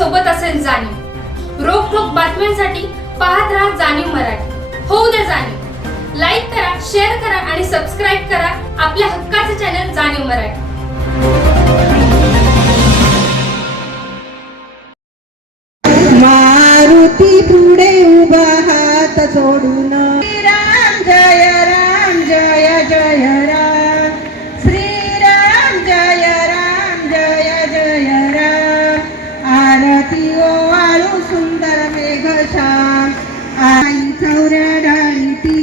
सोबत असेल जाणीव। रोखोक बातम्यांसाठी पाहत राहा जाणीव मराठी। होऊ द्या जाणीव। लाईक करा, शेअर करा आणि सबस्क्राईब करा आपल्या हक्काचे चॅनल जाणीव मराठी। मारुती पुढे उभा हात जोडून श्रीराम जय राम जय जय राम, श्रीराम जय राम जय जय राम। आरती ओवाळू सुंदर मेघश्याम, आई चौऱ्या डाळीती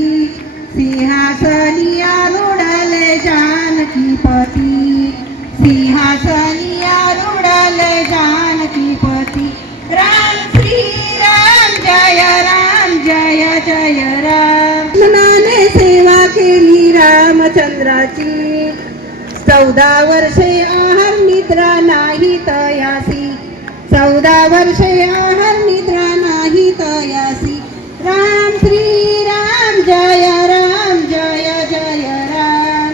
सिंहासनी आरूढले जानकी पती, सिंहासनी आरूढले जानकी पती। राम श्रीराम जय राम जय जय राम। मनाने सेवा केली रामचंद्राची, 14 वर्षे आहार निद्रा नाही तयासी, 14 वर्षे आहार निद्रा नाही तयासी। राम श्रीराम जय राम जय जय राम,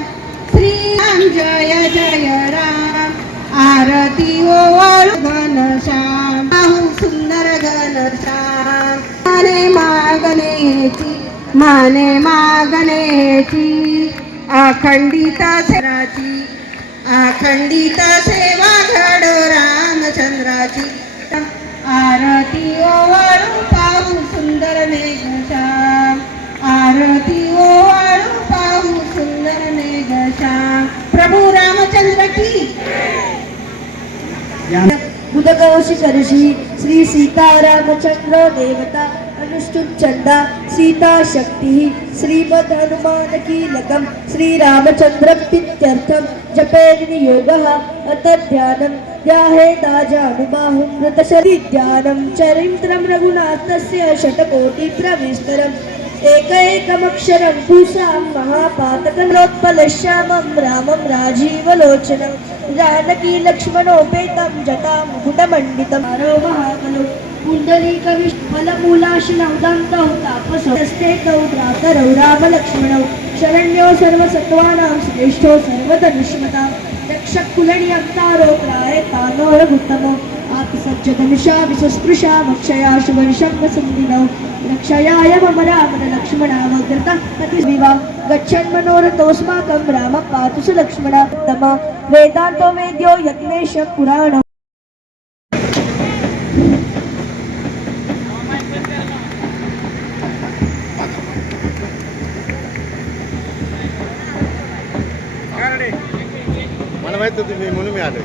श्रीराम जय जय राम। आरती ओवाळू घनश्याम, सुंदर घनश्याम। माने मागणेची अखंडित सेवाची, अखंडित सेवा घडो रामचंद्राची। आरती ओवाळू पाहू सुंदर मेघश्याम, आरती ओवाळू पाहू सुंदर मेघश्याम। प्रभू रामचंद्र की बुधकवशी करशी श्री सीता रामचंद्र देवता अनुष्टुप चंदा सीता शक्ति श्रीमद हनुमान कीलकम श्री रामचंद्र प्रीत्यर्थम जपे विनियोगः अत ध्यानं ध्याहेदाजानुबाहुं ऋतशरी ध्यानं चरित्रं रघुनाथस्य शतकोटि प्रविस्तरम् एकैकमक्षरं पूषां महापातकलोत्पलश्यामं रामं राजीवलोचनं जानकी लक्ष्मणोपेतं जटां मुकुटमण्डितं महाबलो पुण्डरीकविष्फलमूलाशिनौदान्तौ तापसस्तेतौ भ्रातरौ रामलक्ष्मणौ शरण्यो सर्वसत्त्वानां श्रेष्ठो सर्वधनुष्मतां रक्षकुलनियन्तारो प्रायतानो रघुत्तमो आत्मसज्जधनुषा विशस्पृशा मक्षया शुभनिशङ्गसन्दिनौ रक्षयाय मम राम लक्ष्मणावग्रता प्रतिविवा गच्छन्मनोरथोऽस्माकं राम पातु स लक्ष्मणा तम वेदान्तो वेद्यो यज्ञेश पुराणो। मला माहित होतं तुम्ही म्हणून मी आलो,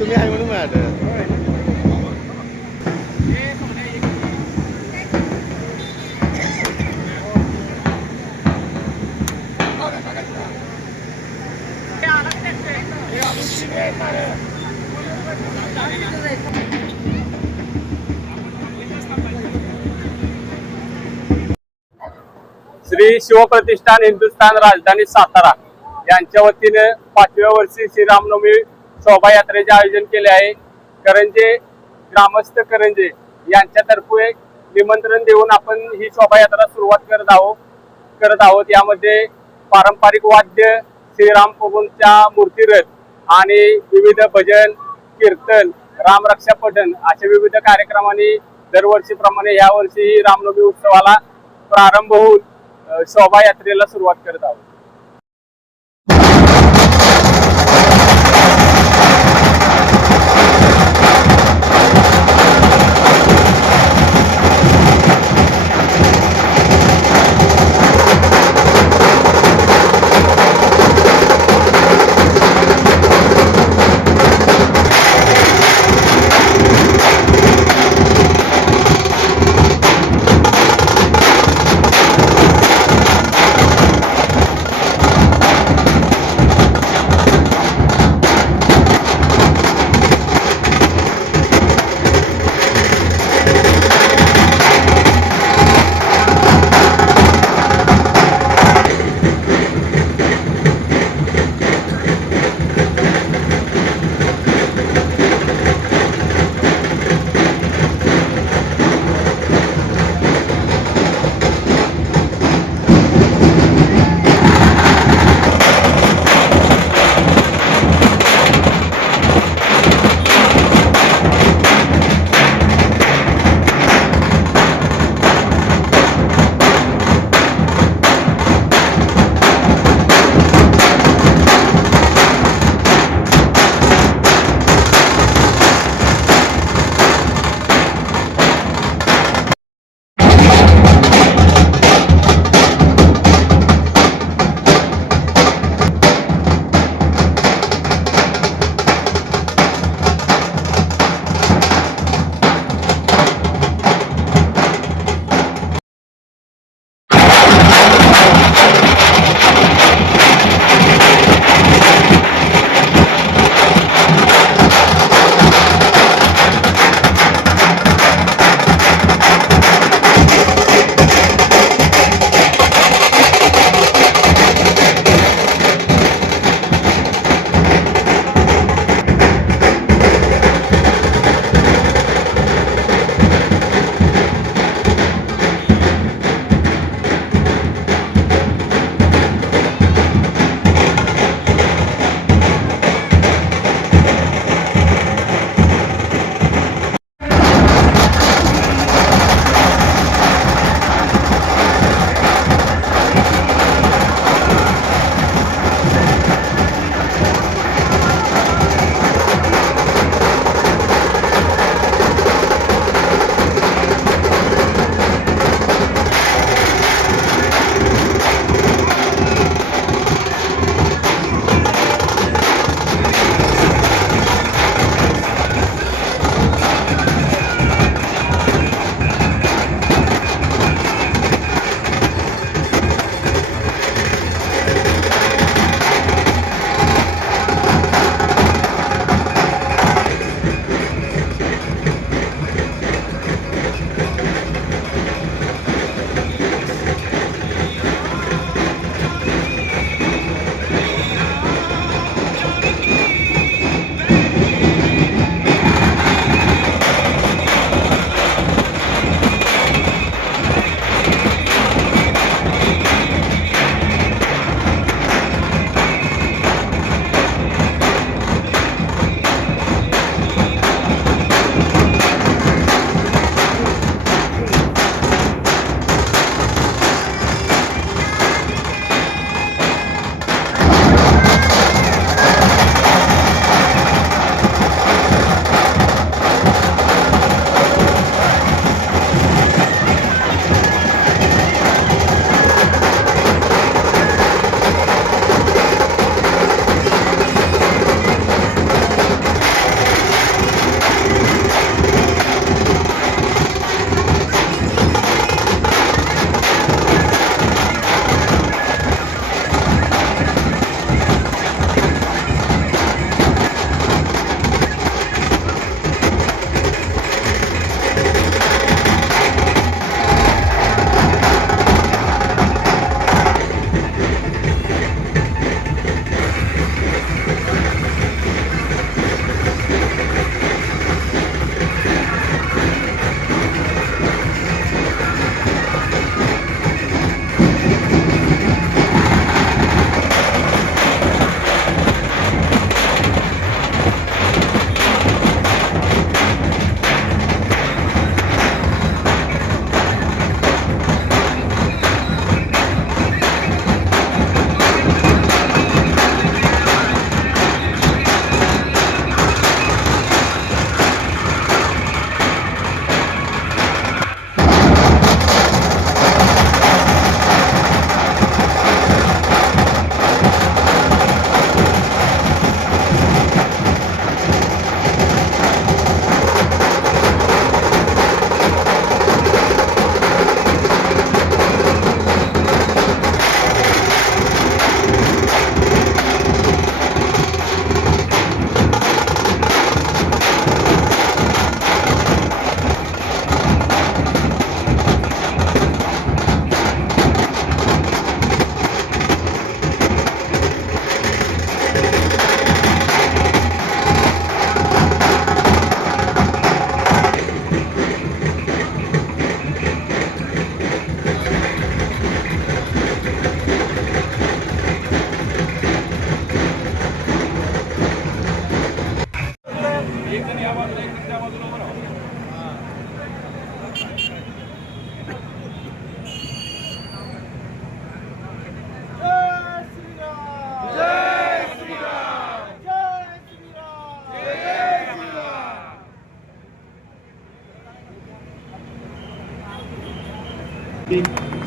तुम्ही आहे म्हणून मी आलो। श्री शिवप्रतिष्ठान हिंदुस्थान राजधानी सातारा यांच्या वतीने 5व्या वर्षी श्रीरामनवमी शोभायात्रेचे आयोजन केले आहे। करंजे ग्रामस्थ करंजे यांच्यातर्फे निमंत्रण देऊन आपण ही शोभायात्रा सुरुवात करत आहोत। यामध्ये पारंपरिक वाद्य, श्रीराम प्रभूंच्या मूर्तिरथ आणि विविध भजन, कीर्तन, रामरक्षा पठण अशा विविध कार्यक्रमांनी दरवर्षीप्रमाणे यावर्षी रामनवमी उत्सवाला प्रारंभ होऊन शोभायात्रेला सुरुवात करत आहोत।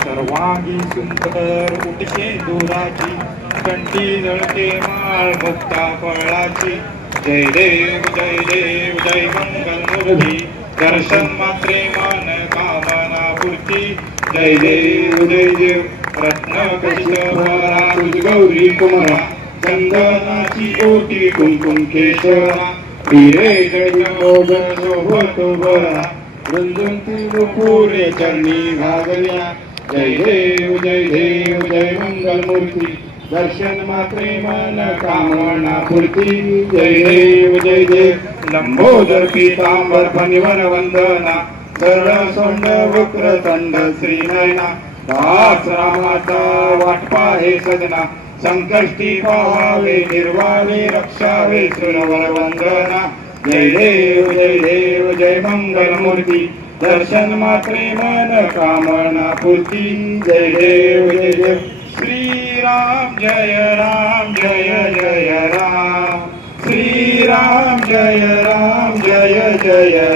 सर्वांगी सुंदर उठशे दुराची कंठी जळते माळ मुक्ता फळाची जय देव जय मंगलमूर्ती दर्शन मात्रे मान कामना पूर्ती जय देव रत्न कशिभरा तुझ गौरी कुमरा चंदनाची कोटी कुंकुम केशरा हिरे जळोग शोभतो बरा रुंदुंती पुरे चरणी भागल्या जय देव जय मंगलमूर्ती दर्शन मात्रे मन कामना पूर्ती जय देव लंबोदर पीतांबर फणिवर वंदना सरळ सोंड वक्रतंड श्रीनयना दास रामाचा वाटपा हे सजना संकष्टी पाहावे निर्वावे रक्षावे सुरवर वंदना जय देव जय मंगलमूर्ती दर्शन मात्रे मन कामना पूर्ती जय देव श्रीराम जय राम श्रीराम जय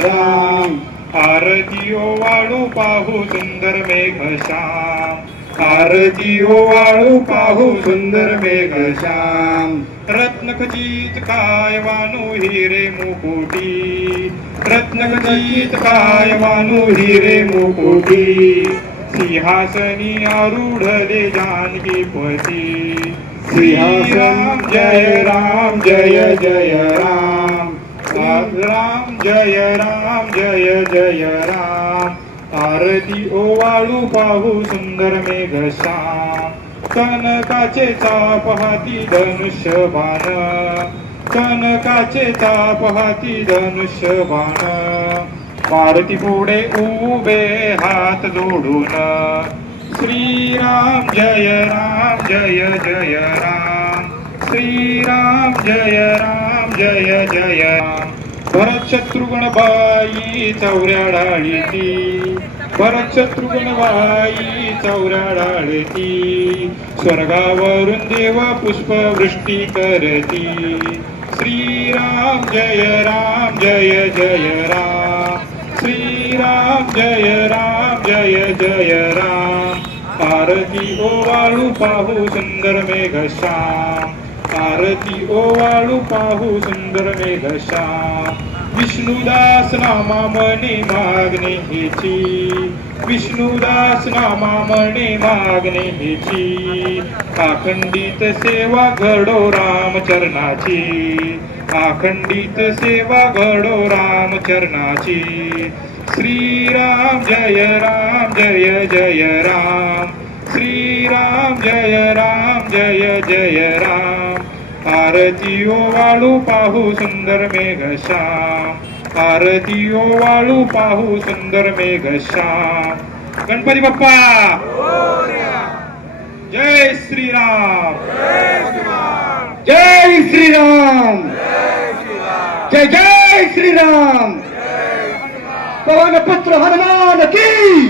राम आरती ओवाळू पाहू सुंदर मेघश्याम आरती ओवाळू पाहू सुंदर मेघश्याम रत्नखचित काय वानू हिरे मुकुटी रत्नखचित काय वानू हिरे मुकुटी सिंहासनी आरूढले जानकी पती श्रीराम जय राम राम जय राम आरती ओवाळू पाहू सुंदर मेघश्याम कनकाचे चाप हाती धनुष्य बाण कनकाचे चाप हाती धनुष्य बाण मारुती पुढे उभे हात जोडून श्रीराम जय राम श्रीराम जय राम भरत शत्रुघ्न बाई चौऱ्या डाळीची भरत शत्रुघ्न बाई चौऱ्या डाळीची स्वर्गावरून देव पुष्पवृष्टी करती श्रीराम जय राम श्रीराम जय राम आरती ओवाळू पाहू सुंदर मेघश्याम आरती ओवाळू पाहू सुंदर मेघश्याम विष्णुदास नामा मणी मागणे हेची विष्णुदास नामा मणी मागणे हेची अखंडित सेवा घडो रामचरणाची अखंडित सेवा घडो रामचरणाची श्रीराम जय राम श्रीराम जय राम आरती ओवाळू पाहू सुंदर मेघश्याम आरती ओवाळू पाहू सुंदर मेघश्याम गणपती बाप्पा जय श्रीराम जय श्रीराम जय श्रीराम पवन पुत्र हनुमान की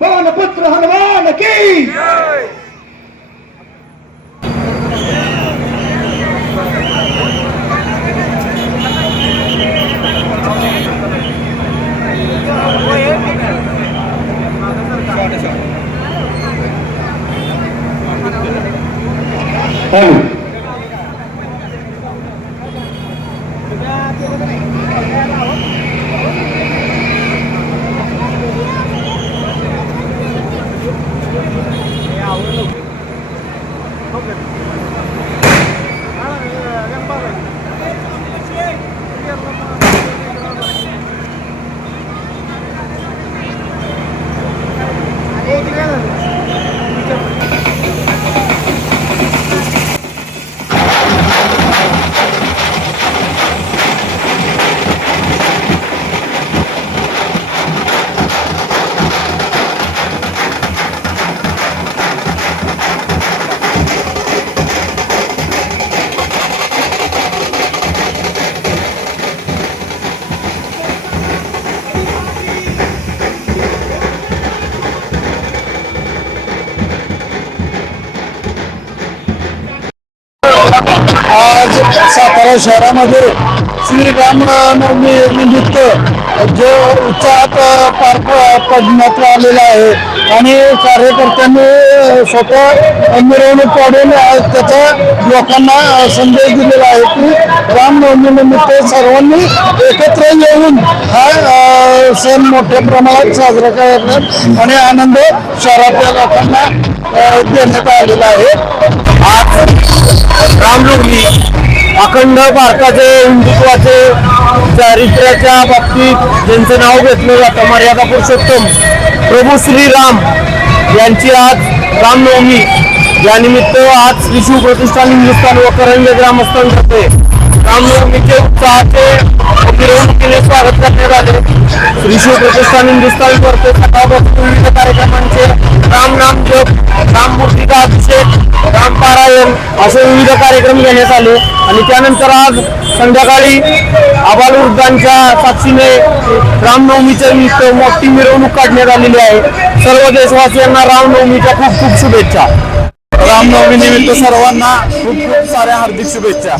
पवन पुत्र हनुमान की आज सातारा शहरामध्ये श्रीरामनवमी निमित्त जो उत्साहात पार पडण्यात आलेला आहे आणि कार्यकर्त्यांनी स्वतः मिरवणूक काढून त्याचा लोकांना संदेश दिलेला आहे की रामनवमीनिमित्त सर्वांनी एकत्र येऊन हा सण मोठ्या प्रमाणात साजरा करण्यात आणि आनंद शहरातल्या लोकांना देण्यात आलेला आहे. आज रामनवमी अखंड भारताचे हिंदुत्वाचे चारित्र्याच्या बाबतीत ज्यांचं नाव घेतलं जातं मर्यादा पुरुषोत्तम प्रभू श्रीराम यांची आज रामनवमी या निमित्त आज श्री शिव प्रतिष्ठान हिंदुस्थान व करंजे ग्रामस्थांतर्फे रामनवमीचे उत्साहाचे मिरवणुकीने स्वागत करण्यात आले. श्री शिव प्रतिष्ठान हिंदुस्थान तर्फे सकाळपासून विविध कार्यक्रमांचे रामनाम जप, राममूर्तीचा अभिषेक, रामपारायण असे विविध कार्यक्रम घेण्यात आले आणि त्यानंतर आज संध्याकाळी आबालवृद्धांच्या साक्षीने रामनवमीच्या निमित्त मोठी मिरवणूक काढण्यात आलेली आहे. सर्व देशवासियांना रामनवमीच्या खूप खूप शुभेच्छा. रामनवमी निमित्त सर्वांना खूप खूप साऱ्या हार्दिक शुभेच्छा.